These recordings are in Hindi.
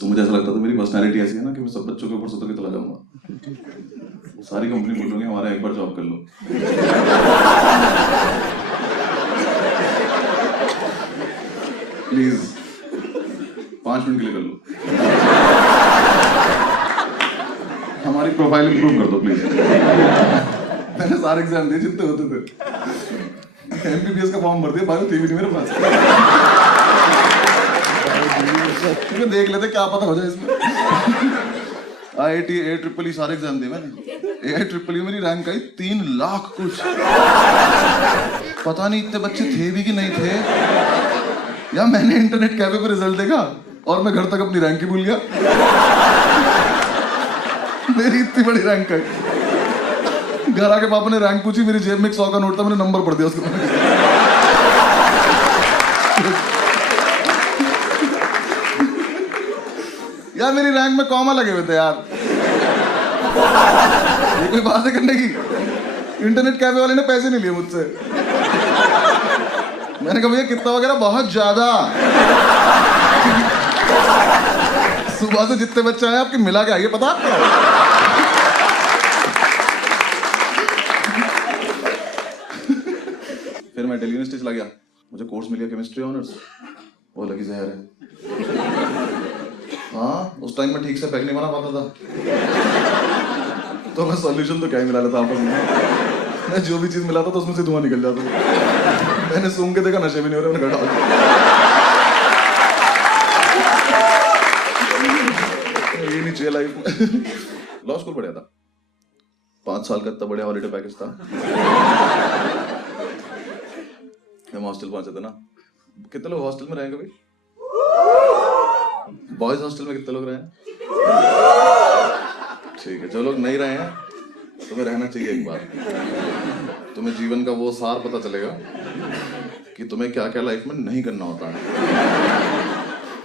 तो मुझे ऐसा लगता था मेरी पर्सनैलिटी ऐसी है ना कि मैं सब बच्चों के ऊपर सुतर के चला जाऊंगा। सारी कंपनी बोलूंगी हमारा एक बार जॉब कर लो। प्लीज 5 मिनट के लिए कर लो, हमारी प्रोफाइल इंप्रूव कर दो प्लीज। मैंने सारे एग्जाम दिए जितने होते थे, एमबीबीएस का फॉर्म भर दिया, बायो थी भी नहीं मेरे पास। देख लेते क्या पता हो जाए इसमें। IIT AEEE सारे एग्जाम दिए मैंने। AIEEE मेरी रैंक आई 3 लाख कुछ। पता नहीं इतने बच्चे थे भी कि नहीं थे, या मैंने इंटरनेट कैफे पे रिजल्ट देखा और मैं घर तक अपनी रैंक ही भूल गया। मेरी इतनी बड़ी रैंक आई। घर आके पापा ने रैंक पूछी, मेरी जेब में 100 का नोट था, मैंने नंबर पढ़ दिया उसको। यार मेरी रैंक में कॉमा लगे हुए थे यार। ये कोई बात है करने की? इंटरनेट कैफे वाले ने पैसे नहीं लिए मुझसे। मैंने कहा भैया कितना वगैरह, बहुत ज्यादा। सुबह से जितने बच्चे आए आपके मिला के आइए, पता आपको? फिर मैं दिल्ली यूनिवर्सिटी चला गया, मुझे कोर्स मिल गया केमिस्ट्री ऑनर्स। वो लगी जहर है। हाँ, उस टाइम में ठीक से पैक नहीं बना पाता था, तो मैं सॉल्यूशन तो क्या ही मिला लेता आपस में। मैं जो भी चीज मिलाता था उसमें से धुआं निकल जाता था। मैंने सूंघ के देखा नशे भी नहीं हो रहे, मैंने घटा ये नहीं चाहिए लाइफ में। लॉ स्कूल पढ़ा था, 5 साल का इतना बढ़िया हॉलीडे पैकेज था। हम हॉस्टल पहुंचे थे ना। कितने लोग हॉस्टल में रहेंगे भाई? बॉयज हॉस्टल में कितने लोग रहे हैं? ठीक है, जो लोग नहीं रहे हैं तुम्हें रहना चाहिए एक बार। तुम्हें जीवन का वो सार पता चलेगा कि तुम्हें क्या क्या लाइफ में नहीं करना होता है।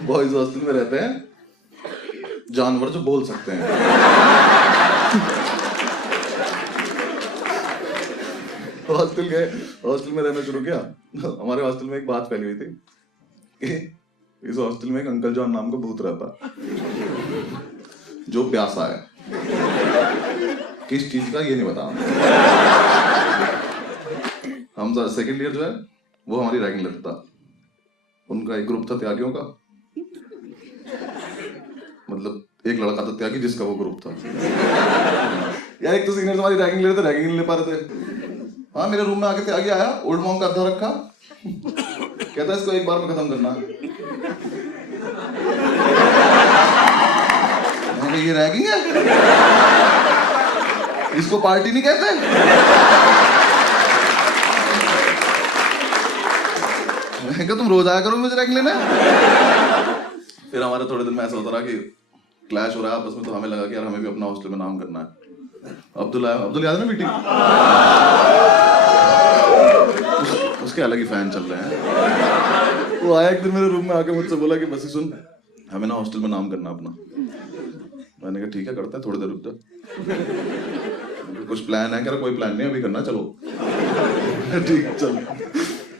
बॉयज हॉस्टल में रहते हैं जानवर जो बोल सकते हैं। हॉस्टल में रहना शुरू किया। हमारे हॉस्टल में एक बात फैली हुई थी कि इस हॉस्टल में एक अंकल जॉन नाम का भूत रहता, जो प्यासा है। किस चीज का ये नहीं बता। हम सेकंड ईयर जो है वो हमारी रैगिंग लेता था। उनका एक ग्रुप था त्यागियों का, मतलब एक लड़का था त्यागी जिसका वो ग्रुप था। यार एक तो सीनियर हमारी रैगिंग ले रहे थे, रैगिंग नहीं ले पा रहे थे। हाँ, मेरे रूम में आके त्यागी आया, ओल्ड मॉन्क का अद्धा रखा, कहता है इसको एक बार में खत्म करना है। ये रैगिंग है, इसको पार्टी नहीं कहते। मैं तुम रोज आया करो मुझे रैगिंग लेने। फिर हमारे थोड़े दिन में ऐसा होता रहा कि क्लैश हो रहा है आपस में, तो हमें लगा कि यार हमें भी अपना हॉस्टल में नाम करना है। अब्दुल याद है ना मीटिंग? उसके अलग ही फैन चल रहे हैं। वो आया एक दिन मेरे रूम में आके मुझसे बोला कि बस सुन, हमें ना हॉस्टल में नाम करना अपना। मैंने कहा ठीक है करते हैं, थोड़ी देर रुक जा। कुछ प्लान है? कह रहा कोई प्लान नहीं, अभी करना, चलो। ठीक चल।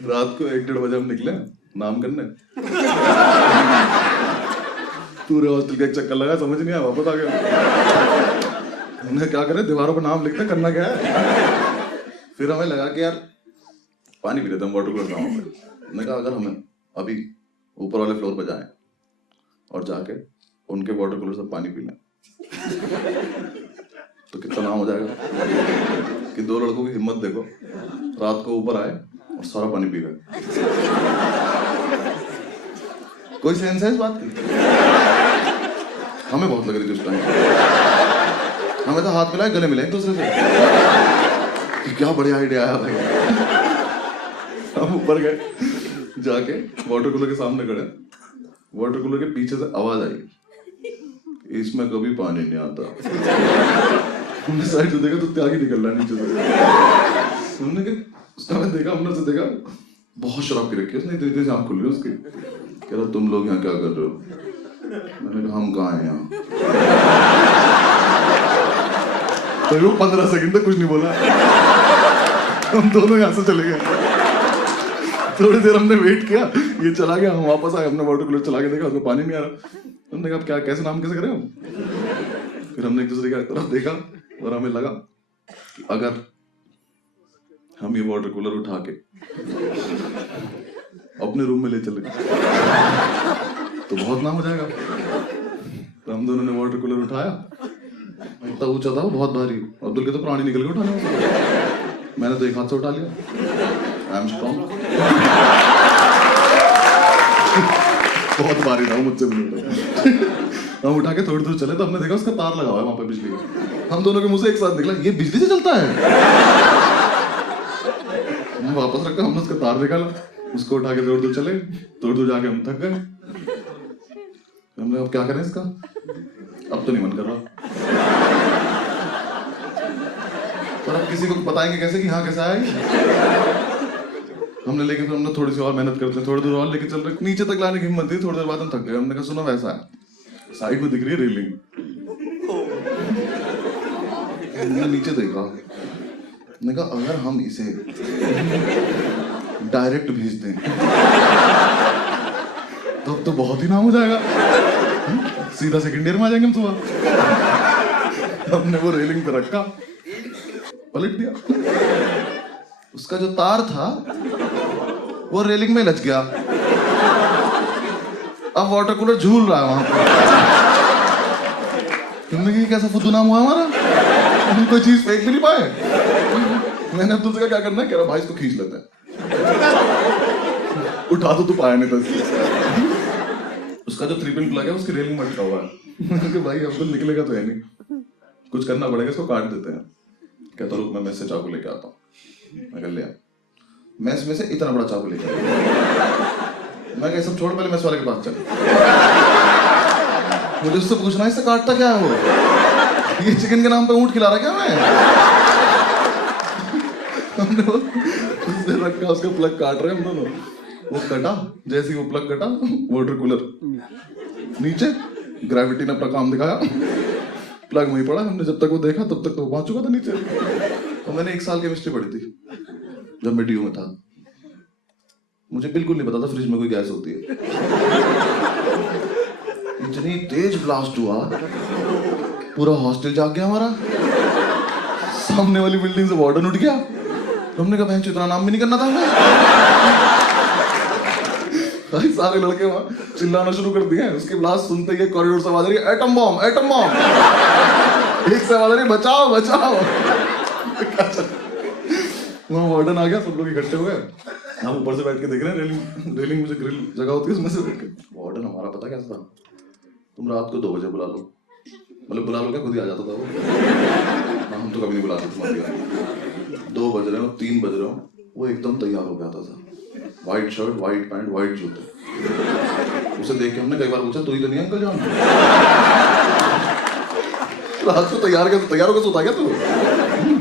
रात को 1-1:30 बजे हम निकले नाम करने। पूरे हॉस्टल का एक चक्कर लगा, समझ नहीं आया, वापस आ गया। हमने क्या करे, दीवारों पर नाम लिखते, करना क्या है। फिर हमें लगा कि यार पानी पी लेते हम वाटर कूलर गाँव पे। मैंने कहा अगर हमें अभी ऊपर वाले फ्लोर पर जाएं और जाके उनके वाटर कूलर से पानी पी लें तो कितना नाम हो जाएगा कि 2 लड़कों की हिम्मत देखो, रात को ऊपर आए और सारा पानी पी गए। कोई सेंस है इस बात की? हमें बहुत लग रही थी उस टाइम। हमें तो हाथ मिलाए, गले मिले एक दूसरे से कि क्या बढ़िया आइडिया आया भाई। हम ऊपर गए, जाके वाटर कूलर के सामने खड़े। वाटर कूलर के पीछे से आवाज आई, इसमें कभी पानी नहीं आता। हमने साइड से देखा तो त्यागी निकल रहा नीचे से। हमने देखा, हमने से देखा बहुत शराब पी रखी है उसने, धीरे-धीरे आँख खुल रही है उसकी। कह रहा तुम लोग यहाँ क्या कर रहे हो? मैंने कहा हम कहाँ हैं यहाँ। तो वो 15 सेकंड तक कुछ नहीं बोला। हम दोनों यहाँ से चले गए। थोड़ी देर हमने वेट किया, ये चला गया, हम वापस आए, हमने वाटर कूलर चला के देखा उसमें पानी नहीं आ रहा। हमने कहा क्या कैसे नाम कैसे करें हम? फिर हमने एक दूसरे की तरफ देखा और हमें लगा कि अगर हम ये वाटर कूलर उठा के अपने रूम में ले चले तो बहुत नाम हो जाएगा। तो हम दोनों ने वाटर कूलर उठाया, इतना ऊंचा था वो, बहुत भारी। अब्दुल के तो प्राणी निकल के उठाने वाले, मैंने तो एक हाथ से उठा लिया। I am strong. बहुत भारी था वो, मुझसे भी नहीं उठा। हम उठा के थोड़ी दूर चले तो हमने देखा उसका तार लगा हुआ है वहां पे बिजली का। हम दोनों के मुंह से एक साथ निकला, ये बिजली से चलता है। हमने वापस रखा, हमने उसका तार निकाला, उसको उठा के थोड़ी दूर चले, थोड़ी दूर जाके हम थक गए। हमने अब क्या करें इसका, अब तो नहीं मन कर रहा, पर अब किसी को बताएंगे कैसे कि हाँ कैसा है। हमने लेके फिर हमने थोड़ी सी और मेहनत करते हैं, थोड़ी दूर और लेके चल रहे, नीचे तक लाने की हिम्मत थी, थोड़ी देर बाद हम थक गए। हमने कहा सुनो वैसा है, साइड में दिख रही है रेलिंग। हमने नीचे देखा, हमने कहा अगर हम इसे डायरेक्ट भेज दें तो अब तो बहुत ही नाम हो जाएगा, सीधा सेकंड ईयर में आ जाएंगे हम सुबह। हमने वो रेलिंग पे रखा, पलट दिया, उसका जो तार था वो रेलिंग में लच गया। अब वाटर कूलर झूल रहा है वहां पर। तुमने कहा कैसा फुद्दू नाम हुआ हमारा, हम कोई चीज फेंक भी नहीं पाए। मैंने अब तुमसे क्या करना है, कह रहा भाई इसको खींच लेते हैं। उठा तो तू पाया नहीं था। उसका जो 3 पिन प्लग है उसकी रेलिंग में अटका हुआ है। भाई अब तो निकलेगा तो है नहीं, कुछ करना पड़ेगा, इसको काट देते हैं। कहता रुक मैं मेस से चाकू लेके आता हूँ। मैं कर लिया, मैस में से इतना बड़ा चाकू लेके आया। मैं कह सब छोड़, पहले मैस वाले के पास चल, मुझे उससे पूछना है इससे काटता क्या है वो, ये चिकन के नाम पे ऊंट खिला रहा क्या मैं। हमने उससे रखा, उसका प्लग काट रहे हम दोनों, वो कटा, जैसे ही वो प्लग कटा वाटर कूलर नीचे, ग्रेविटी ने अपना काम दिखाया, प्लग वहीं पड़ा। हमने जब तक वो देखा तब तक तो पहुंच चुका था नीचे। तो मैंने 1 साल केमिस्ट्री पढ़ी थी जब मैं ड्यू में था, मुझे बिल्कुल नहीं पता था फ्रिज में कोई गैस होती है। इतनी तेज ब्लास्ट हुआ, पूरा हॉस्टल जाग गया हमारा, सामने वाली बिल्डिंग से वार्डन उठ गया। हमने कहा बहन इतना नाम भी नहीं करना था हमें। भाई सारे लड़के वहां चिल्लाना शुरू कर दिए। उसकी ब्लास्ट सुनते ही कॉरिडोर से आवाज आ रही है एटम बॉम्ब एटम बॉम्ब, एक से आवाज आ रही है बचाओ बचाओ। वहां वार्डन आ गया, सब लोग इकट्ठे हुए, हम ऊपर से बैठ के देख रहे हैं, रेलिंग में जो ग्रिल जगह होती है उसमें से बैठ के। वार्डन हमारा पता कैसा था, तुम रात को 2 बजे बुला लो, मतलब बुला लो क्या, खुद ही आ जाता था वो। हम तो कभी नहीं बुलाते तुम्हारे। 2 बज रहे हो 3 बज रहे हो, वो एकदम तैयार हो गया था। White shirt white pant white जूते। उसे देख के हमने कई बार पूछा तू ही तो नहीं अंकल जान। रात को तैयार होकर सोता क्या तू,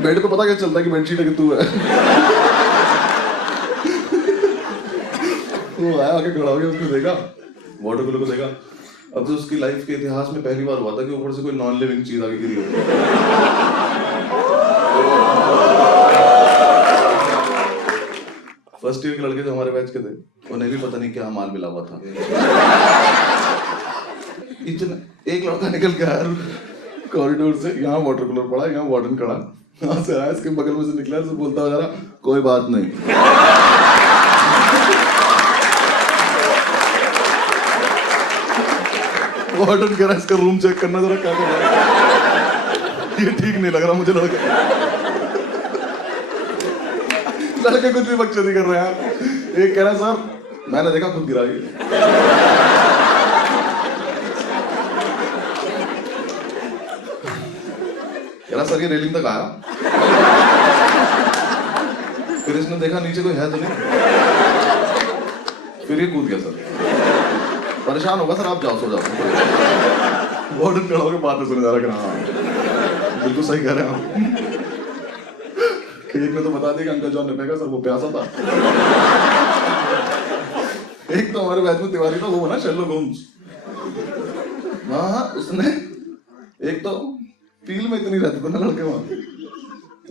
बेड पे पता क्या चलता है कि बेडशीट है कि तू है। वो आया आके खड़ा हो गया, उसको देखा, वाटर कूलर को देखा। अब तो उसकी लाइफ के इतिहास में पहली बार हुआ था कि ऊपर से कोई नॉन लिविंग चीज आगे गिरी हो। फर्स्ट ईयर के लड़के जो हमारे बैच के थे, उन्हें भी पता नहीं क्या माल मिला हुआ था। इतना एक लड़का निकल के आया कॉरिडोर से, यहाँ वाटर कूलर पड़ा, यहाँ वार्डन खड़ा, यहाँ से आया, इसके बगल में से निकला, से बोलता हुआ जा रहा कोई बात नहीं। वार्डन कह रहा इसका रूम चेक करना जरा, क्या कर रहा है, ये ठीक नहीं लग रहा मुझे। लड़के कुछ भी बकचोदी कर रहे हैं। एक कह रहा सर मैंने देखा खुद गिरा ये। कह रहा सर ये रेलिंग तक आया, फिर इसने देखा नीचे कोई है तो नहीं, फिर ये कूद गया। सर परेशान होगा सर, आप जाओ सो जाओ। वार्डन खड़ा होकर बातें सुने जा रहा है, बिल्कुल सही कह रहे हैं आप। एक ने तो बता दिया कि अंकल जॉन ने फेंका, सर वो प्यासा था। एक तो हमारे बैच में तिवारी था, वो बना शेरलॉक होम्स। हाँ उसने, एक तो फील्ड में इतनी रहते थे ना लड़के, वहां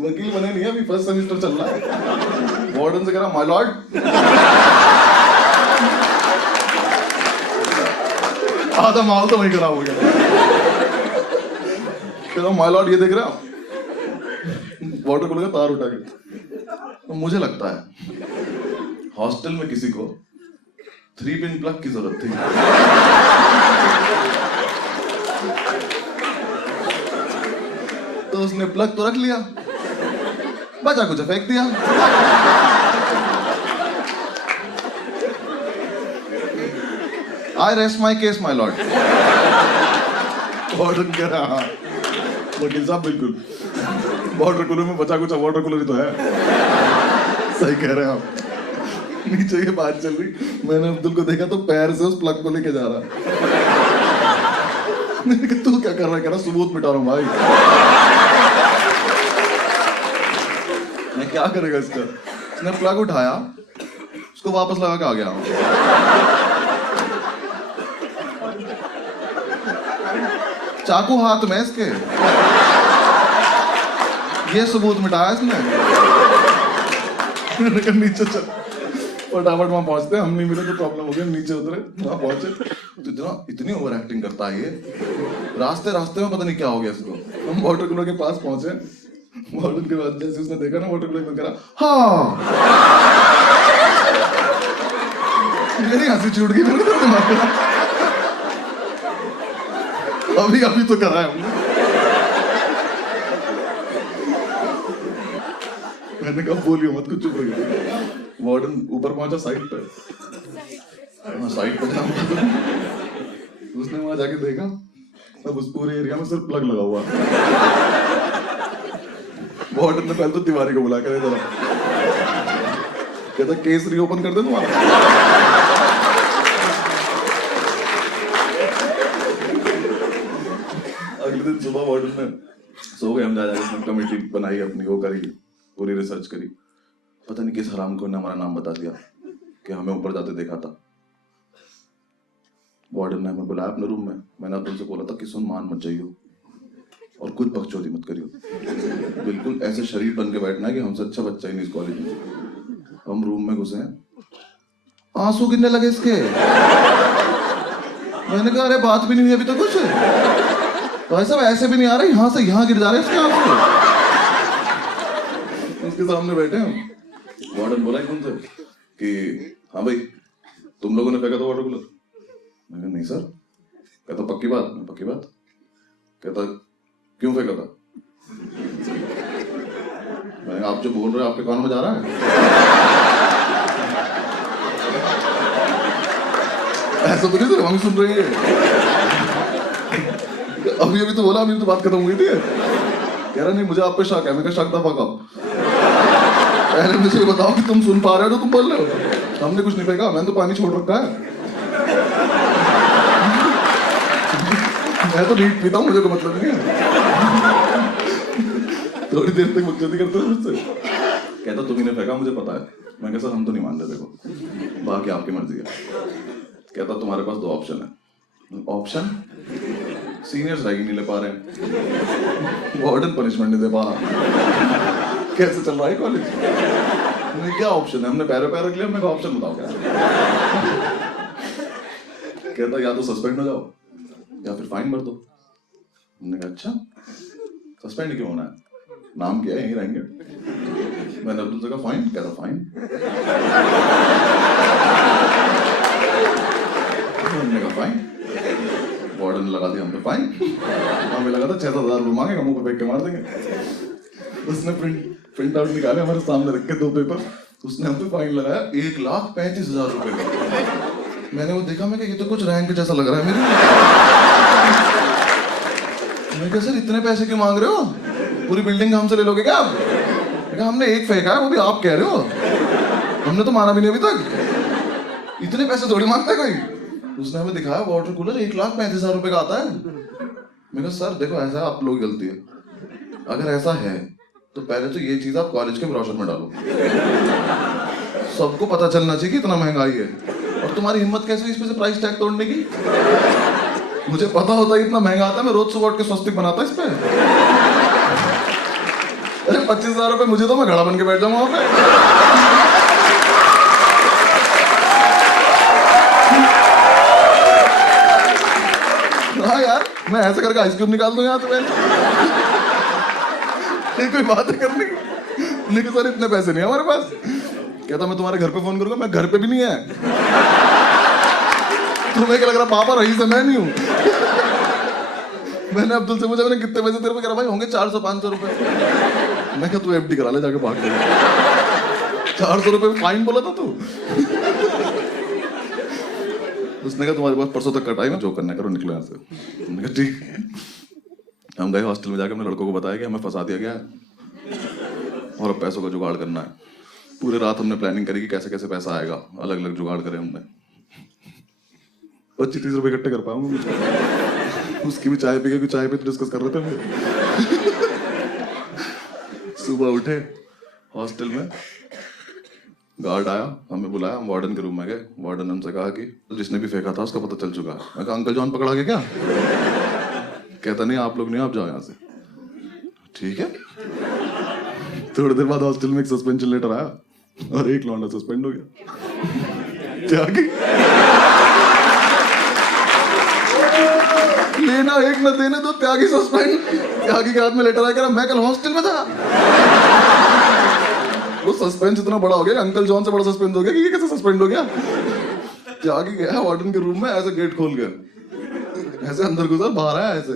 वकील बने नहीं, अभी फर्स्ट सेमेस्टर चल रहा है। वार्डन से कह रहा माय लॉर्ड आधा माल तो वहीं खराब हो गया। कह रहा माय लॉर्ड ये देख रहा वाटर कूलर का तार उठा के। तो मुझे लगता है हॉस्टल में किसी को 3 पिन प्लग की जरूरत थी। तो उसने प्लग तो रख लिया, बचा कुछ फेंक दिया। आई rest my case my lord. Warden कह रहा हाँ वकील साहब बिल्कुल, वाटर कूलर में बचा कुछ वाटर कूलर ही तो है। सही कह रहे हैं आप। नीचे ये बात चल रही, मैंने अब्दुल को देखा तो पैर से उस प्लग को लेके जा रहा। मैंने कहा तू क्या कर रहा है? कह रहा सबूत मिटा रहा हूं भाई। मैं क्या करेगा इसका? उसने प्लग उठाया, उसको वापस लगा के आ गया। चाकू हाथ में इसके, ये सबूत मिटाया इसने। नीचे चल, फटाफट वहां पहुंचते, हम नहीं मिले तो प्रॉब्लम हो गया। नीचे उतरे, वहां पहुंचे तो इतनी ओवर एक्टिंग करता है ये। रास्ते रास्ते में पता नहीं क्या हो गया इसको। हम वाटर कूलर के पास पहुंचे, वाटर के बाद जैसे उसने देखा ना वाटर कूलर में, कह रहा हाँ। मेरी हंसी छूट गई मेरे दिमाग में। अभी अभी तो करा है हमने। मैंने कहा बोलियो मत, कुछ चुप रहिए। वार्डन ऊपर पहुंचा साइड पे, साइड पे जाऊंगा तो उसने वहां जाके देखा अब उस पूरे एरिया में सिर्फ प्लग लगा हुआ। वार्डन ने पहले तो तिवारी को बुला कर इधर, कहता केस रीओपन कर दे तुम्हारा। अगले दिन सुबह वार्डन ने सो गए, हम जा जाके कमेटी बनाई अपनी, वो करी, पूरी रिसर्च करी। पता नहीं किस हराम को ने हमारा नाम बता दिया कि हमें ऊपर जाते देखा था। वार्डन ने हमें बुलाया अपने रूम में। मैंने तुमसे बोला था कि सुन मान मत जाइयो और कुछ बकचोदी मत करियो, बिल्कुल ऐसे शरीर बन के बैठना है कि हमसे अच्छा बच्चा ही नहीं इस कॉलेज में। हम रूम में घुसे, आंसू गिरने लगे इसके। मैंने कहा अरे बात भी नहीं हुई अभी तो कुछ, भाई साहब ऐसे भी नहीं आ रहे, यहाँ से यहाँ गिर जा रहे इसके आंसू। उसके सामने बैठे हम, वार्डन बोला एकदम से कि हाँ भाई तुम लोगों ने फेंका था वाटर कूलर? मैंने नहीं सर। कहता पक्की बात? मैं पक्की बात। कहता क्यों फेंका था? मैंने आप जो बोल रहे हो आपके कानों में जा रहा है? ऐसा तो नहीं सर, हम सुन रही है। अभी अभी तो बोला, अभी तो बात खत्म हुई थी। कह रहा नहीं मुझे आप पे शक है। मैं शक था पक्का, पहले मुझे बताओ कि तुम सुन पा रहे हो तो तुम बोल रहे हो। हमने कुछ नहीं फेंका, मैंने तो पानी छोड़ रखा है। मैं तो नीट पीता हूँ, मुझे कोई मतलब नहीं है। थोड़ी देर तक बकचोदी करते हो मुझसे। कहता तुम ही ने फेंका, मुझे पता है। मैं कहा सर हम तो नहीं मान रहे, देखो बाकी आपकी मर्जी है। कहता तुम्हारे पास 2 ऑप्शन है। ऑप्शन सीनियर्स रैगिंग नहीं ले पा रहे हैं, वार्डन पनिशमेंट नहीं दे पा रहा, कैसे चल रहा है कॉलेज? क्या ऑप्शन है? हमने पैरों पैर रख लिया। हमने कहा ऑप्शन बताओ क्या? कहता या तो सस्पेंड हो जाओ या फिर फाइन भर दो। हमने कहा अच्छा सस्पेंड क्यों होना है, नाम क्या है, यहीं रहेंगे। मैंने अब्दुल से कहा फाइन? कहता फाइन। हमने कहा फाइन। वार्डन लगा दिया हम पे फाइन। हमें लगा था 6-7 हज़ार रुपये मांगेगा, मुंह पे फेंक के मार देंगे। उसने प्रिंट आउट निकाले, हमारे सामने रख के 2 पेपर। उसने हम पे फाइन लगाया 1,35,000 रुपए का। मैंने वो देखा, मैं ये तो कुछ रैंक जैसा लग रहा है मेरे। मैं कहा सर इतने पैसे क्यों मांग रहे हो, पूरी बिल्डिंग हमसे ले लोगे क्या आप? कहा हमने एक फेंका है, वो भी आप कह रहे हो, हमने तो माना भी नहीं अभी तक, इतने पैसे थोड़ी मांगता है कोई। उसने हमें दिखाया वाटर कूलर 1,35,000 रुपए का आता है। मैं कहा सर देखो ऐसा है, आप लोग गलती है, अगर ऐसा है तो पहले तो ये चीज आप कॉलेज के ब्रोशर में डालो, सबको पता चलना चाहिए कि इतना महंगाई है। और तुम्हारी हिम्मत कैसे इस पे से प्राइस टैग तोड़ने की? मुझे पता होता है इतना महंगा आता है, मैं रोज सुबह उठ के स्वस्तिक बनाता इस पे। अरे 25,000 रुपए मुझे तो, मैं घड़ा बन के बैठ जाऊंगा वहां पे। मैं ऐसे करके आइस क्यूब निकाल दूं यहाँ से पहले। ये कोई बात है करने की? लेकिन सर इतने पैसे नहीं है हमारे पास। कहता मैं तुम्हारे घर पे फोन करूंगा, मैं घर पे भी नहीं है। तुम्हें क्या लग रहा पापा रही से मैं नहीं हूँ। मैंने अब्दुल से पूछा मैंने कितने पैसे तेरे पे, कह रहा भाई होंगे 400-500 रुपए। मैं क्या तू एफडी करा ले जाके भाग के। 400 रुपए फाइन बोला था तू। उसने कहा तुम्हारे पास परसों तक का टाइम है, जो करना करो, निकलो यहाँ से। मैंने कहा ठीक। हम गए हॉस्टल में, जाकर हमने लड़कों को बताया कि हमें फंसा दिया गया है और अब पैसों का जुगाड़ करना है। पूरे रात हमने प्लानिंग करी कि कैसे कैसे पैसा आएगा, अलग अलग जुगाड़ करे हमने। 25-30 रुपए इकट्ठे कर पाऊंगा। उसकी भी चाय पी के, चाय पे डिस्कस कर रहे थे हम। सुबह उठे, हॉस्टल में गार्ड आया, हमें बुलाया, हम वार्डन के रूम में गए। वार्डन हमसे कहा कि जिसने भी फेंका था उसका पता चल चुका है। मैं कहा अंकल जॉन पकड़ा के क्या? कहता नहीं आप लोग नहीं, आप जाओ यहाँ से। ठीक है। थोड़ी देर बाद हॉस्टल में एक सस्पेंशन लेटर आया और एक लौंडा सस्पेंड हो गया। त्यागी लेना एक न देने दो, त्यागी सस्पेंड। त्यागी के हाथ में लेटर आया, कह रहा मैं कल हॉस्टल में था। वो सस्पेंस इतना बड़ा हो गया, अंकल जॉन से बड़ा सस्पेंड हो गया कि ये कैसे सस्पेंड हो गया। त्यागी गया वार्डन के रूम में, ऐसे गेट खोल गया, ऐसे अंदर घुसा, बाहर आया ऐसे।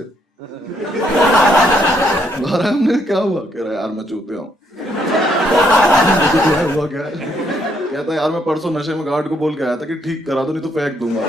बाहर आया, हमने क्या हुआ? कह रहा यार मैं चूते हूँ। हुआ क्या है? कहता यार मैं परसों नशे में गार्ड को बोल के आया था कि ठीक करा दो नहीं तो फेंक दूंगा।